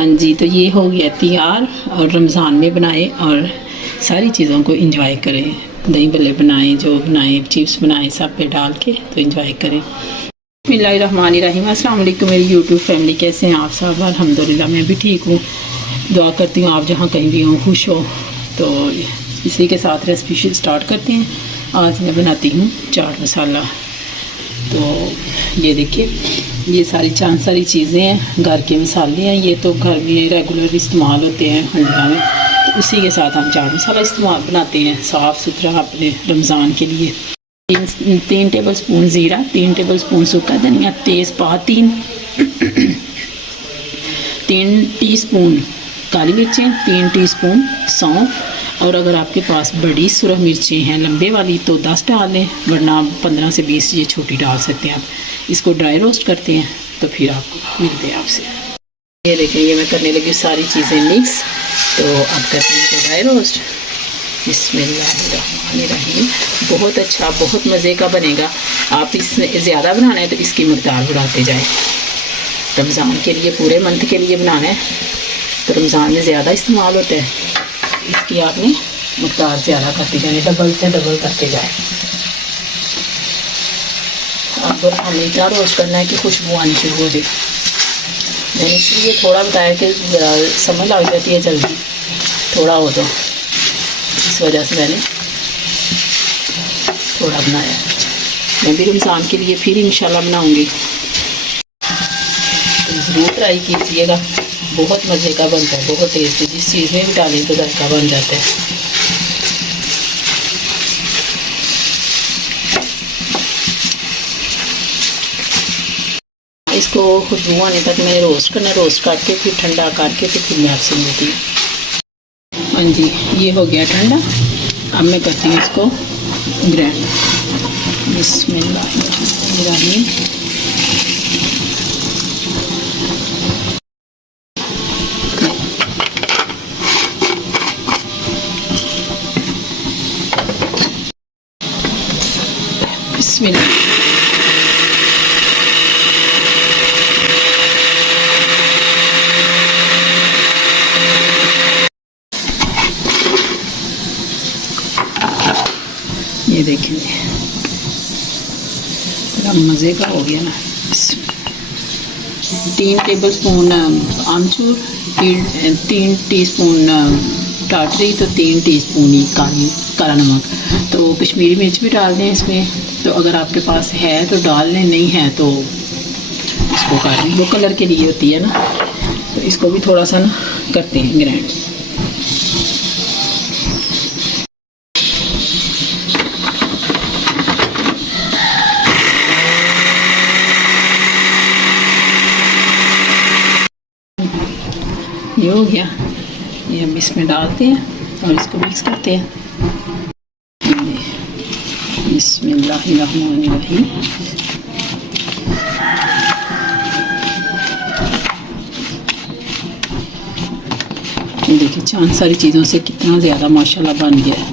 हाँ जी, तो ये हो गया तैयार और रमज़ान में बनाए और सारी चीज़ों को इंजॉय करें। दही भल्ले बनाएं, जो बनाएं, चिप्स बनाएं, सब पे डाल के तो इंजॉय करें। बिस्मिल्लाहिर्रहमानिर्रहीम। अस्सलाम वालेकुम मेरी यूट्यूब फैमिली, कैसे हैं आप सब? अल्हम्दुलिल्लाह मैं भी ठीक हूँ। दुआ करती हूँ आप जहाँ कहीं भी हों खुश हो। तो इसी के साथ रेसिपी स्टार्ट करते हैं। आज मैं बनाती हूँ चाट मसाला। तो ये देखिए, ये सारी चीज़ें हैं, घर के मसाले हैं। ये तो घर में रेगुलर इस्तेमाल होते हैं हंडिया में, तो उसी के साथ हम चाट मसाला इस्तेमाल बनाते हैं साफ़ सुथरा अपने रमज़ान के लिए। 3 टेबल स्पून ज़ीरा, 3 टेबल स्पून सूखा धनिया, तेज़पात 3 टीस्पून काली मिर्चें, 3 टीस्पून सौंफ। और अगर आपके पास बड़ी सुरख मिर्चें हैं लंबे वाली तो 10 डाल लें, वरना 15 से 20 ये छोटी डाल सकते हैं आप। इसको ड्राई रोस्ट करते हैं तो फिर आपको मिलते हैं आपसे। ये देखें, ये मैं करने लगी सारी चीज़ें मिक्स। तो अब करते हैं इसको ड्राई रोस्ट। बिस्मिल्लाहिर्रहमानिर्रहीम। बहुत अच्छा, बहुत मज़े का बनेगा। आप इसमें ज़्यादा बनाना है तो इसकी मकदार बढ़ाते जाएँ। रमज़ान के लिए, पूरे मंथ के लिए बनाना है तो रमज़ान में ज़्यादा इस्तेमाल होता है, इसकी आपने मकदार ज़्यादा करते जाए, डबल से डबल करते जाए। अब हमें इतना रोस्ट करना है कि खुशबू आनी शुरू हो जाए। मैंने इसलिए थोड़ा बताया कि समझ लग जाती है जल्दी, थोड़ा हो तो इस वजह से मैंने थोड़ा बनाया। मैं भी रमज़ान के लिए फिर इंशाल्लाह बनाऊंगी, तो ज़रूर ट्राई कीजिएगा। बहुत मज़े का बनता है, बहुत टेस्टी। जिस चीज़ में भी डालें तो जायका बन जाता है। इसको खुशबू आने तक मैंने रोस्ट करना, रोस्ट करके फिर ठंडा करके तो फिर मैं आपसे मिलती हूँ। हाँ जी, ये हो गया ठंडा। अब मैं करती हूँ इसको ग्राइंड। बिस्मिल्लाहिर्रहमानिर्रहीम। बिस्मिल्लाह। ये देखें, बड़ा मज़े का हो गया ना। 3 टेबल स्पून आमचूर, 3 टीस्पून टाटरी, तो 3 टीस्पून ही काला नमक। तो कश्मीरी मिर्च भी डाल दें इसमें, तो अगर आपके पास है तो डाल लें, नहीं है तो इसको कर लें, वो कलर के लिए होती है ना। तो इसको भी थोड़ा सा ना करते हैं ग्राइंड। ये हो गया, ये हम इसमें डालते हैं और इसको मिक्स करते हैं। बिस्मिल्लाहिर्रहमानिर्रहीम। ये देखिए, चांद सारी चीज़ों से कितना ज़्यादा माशाल्लाह बन गया है।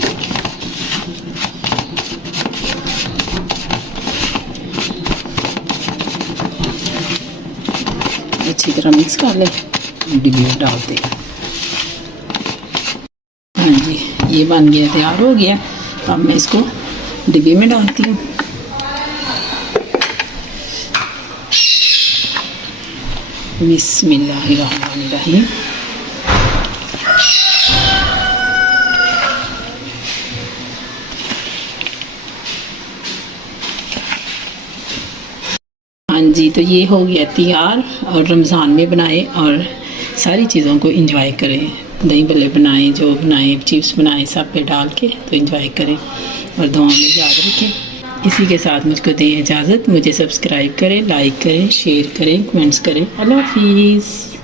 अच्छी तरह मिक्स कर ले, डिब्बे में डालते हैं। हाँ जी, ये बन गया, तैयार हो गया। अब मैं इसको डिब्बे में डालती हूँ। बिस्मिल्लाहिर्रहमानिर्रहीम। हाँ जी, तो ये हो गया तैयार और रमज़ान में बनाए और सारी चीज़ों को इंजॉय करें। दही भल्ले बनाएं, जो बनाएं, चिप्स बनाएं, सब पे डाल के तो इंजॉय करें और दुआ में याद रखें। इसी के साथ मुझको दें इजाज़त। मुझे सब्सक्राइब करें, लाइक करें, शेयर करें, कमेंट्स करें। अल्लाह हाफिज़।